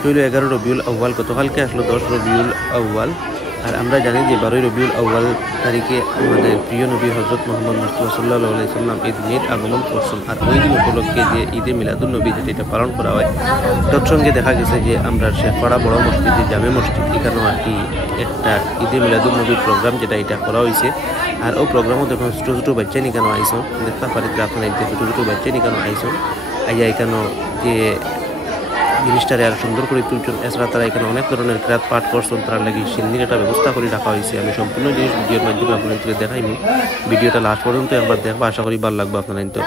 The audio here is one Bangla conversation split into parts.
আজকে হইল 11 রবিউল আউয়াল, গতকালকে আসলো 10 রবিউল আউয়াল। আর আমরা জানি যে 12 রবিউল আউয়াল তারিখে আমাদের প্রিয় নবী হজরত মোহাম্মদ মুস্তাফা সাল্লাল্লাহু আলাইহি সাল্লাম এই দুনিয়ায় আগমন করছেন। আর ওই দিন উপলক্ষে যে ঈদে মিলাদুন নবী যেটা এটা পালন করা হয়, তৎসঙ্গে দেখা গেছে যে আমরা শেখপাড়া বড় মসজিদ, যে জামে মসজিদ, এখানেও আর কি একটা ঈদে মিলাদুন নবীর প্রোগ্রাম যেটা এটা করা হয়েছে। আর ও প্রোগ্রামও দেখুন ছোটো ছোটো বাচ্চা নিকানো আইসন, দেখতে পারি আপনার যে ছোটো ছোটো বাচ্চা নিকানো আইসন, আইয়া এখানে যে জিনিসটারে আর সুন্দর করে তুলছেন। এছাড়া তারা এখানে অনেক ধরনের ক্রাত পাঠ করছেন, তার লাগি সিন্দির একটা ব্যবস্থা করে রাখা হয়েছে। আমি সম্পূর্ণ জিনিস ভিডিওর মাধ্যমে আপনাদের দেখাইনি, ভিডিওটা লাস্ট পর্যন্ত একবার দেখবো, আশা করি ভালো লাগবে আপনারা। তো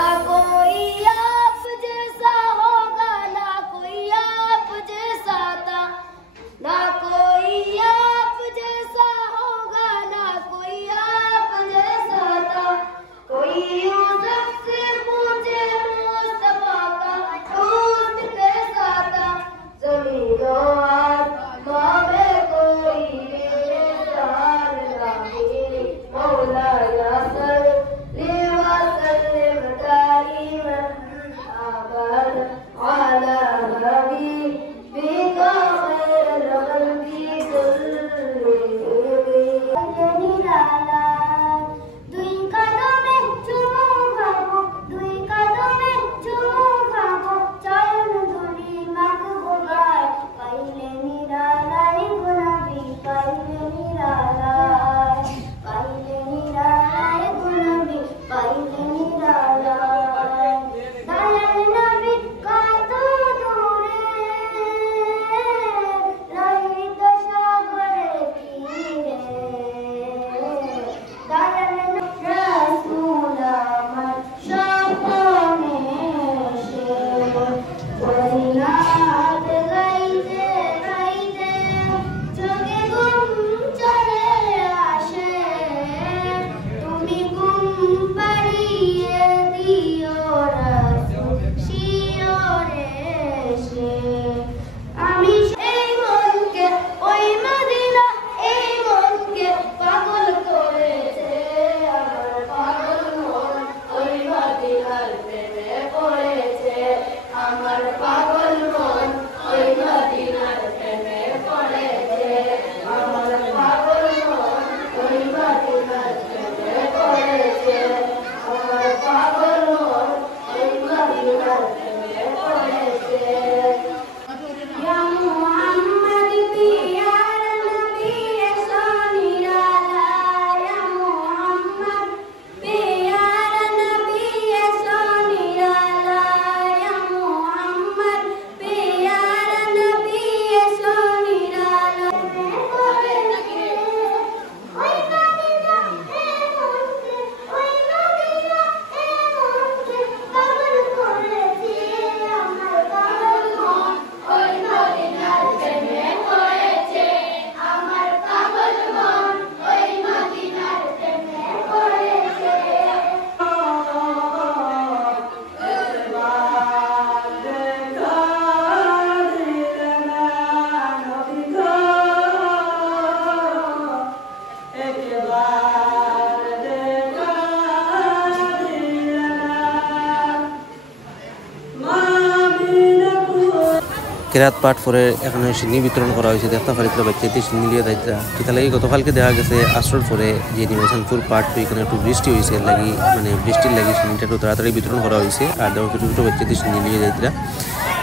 কেরাত পাঠ করে এখানে সিন্নি বিতরণ করা হয়েছে। দেখতে পারি বাচ্চাতে সিন্নি লিয়ে দায়িত্রা যেটা লাগে গতকালকে দেখা গেছে আসর পরে যে নির্বাচনপুর পাঠ এখানে একটু বৃষ্টি হয়েছে লাগি, মানে বৃষ্টির লাগি সিন্নিটা একটু তাড়াতাড়ি বিতরণ করা হয়েছে। আর যেমন ছোটো ছোটো বাচ্চাতে সিন্নি লিয়ে দায়িত্রা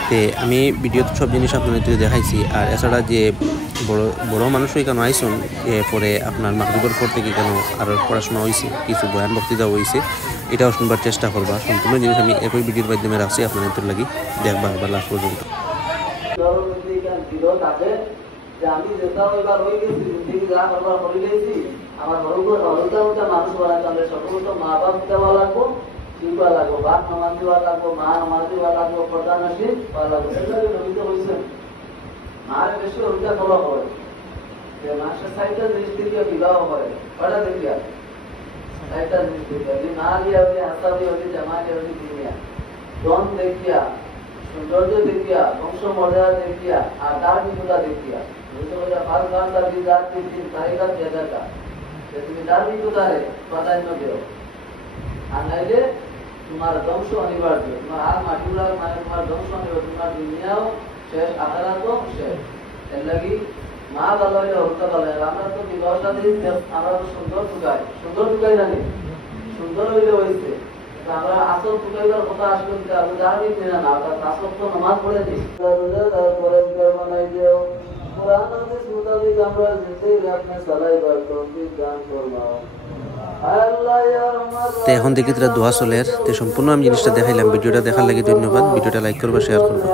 তে আমি ভিডিওতে সব জিনিস আপনাদের দেখাইছি। আর এছাড়া যে বড় বড় মানুষও এখানে আইসন, পরে আপনার মাগরিবের পর থেকে কেন আরও পড়াশোনা হয়েছে, কিছু বয়ান বক্তৃতা হয়েছে, এটাও শুনবার চেষ্টা করবা। সম্পূর্ণ জিনিস আমি একই ভিডিওর মাধ্যমে রাখছি, আপনাদের লাগি দেখবা বা লাস্ট পর্যন্ত। আমি যেটাও এবার হয়ে গেছি, যা করবার হয়ে গেছি, আমার হরুদা মানুষ বানাতে হবে। সকল মা বাপ দেওয়া লাগবো, দিবা লাগবো, বাপ নামাজ দেওয়া লাগবো, মা নামাজ দেওয়া লাগবো, প্রধান নসিব পাওয়া লাগবো। এগুলো নবীত হয়েছেন। মার বেশি হরুদা করা হয়, মাসের সাইডটা জিনিস দেখিয়া বিবাহ হয়, কটা দেখিয়া সাইডটা জিনিস দেখিয়া, যদি মা দিয়া হলে হাসাবি হলে জামা দিয়া হলে দিনিয়া, দন দেখিয়া, সৌন্দর্য দেখিয়া, বংশ মর্যাদা দেখিয়া, আর ধার্মিকতা দেখিয়া। তুমি ধার্মিকতারে প্রাধান্য দেও, আর নাইলে তোমার ধ্বংস অনিবার্য, তোমার আর মাটি উড়ার মানে তোমার ধ্বংস অনিবার্য, তোমার দুনিয়াও শেষ আখিরাতও শেষ। এর লাগি মা ভালো হইলে হত্যা ভালো হয়। আমরা তো বিবাহটা দিই, আমরা তো সুন্দর ঢুকাই জানি, সুন্দর হইলে হয়েছে, আমরা আসল ঢুকাইবার কথা আসলে আমরা জানি কিনা না, আসল তো নামাজ পড়ে দিই, তারপরে বানাই দিও কোরআন হাদিস মোতাবেক আমরা জিন্দেগি আপনি চালাইবার তৌফিক দান ফরমাও। তো এখন দেখি তারা দোয়া চলের, তো সম্পূর্ণ আমি জিনিসটা দেখাইলাম। ভিডিওটা দেখার লাগি ধন্যবাদ। ভিডিওটা লাইক করবা, শেয়ার করবা।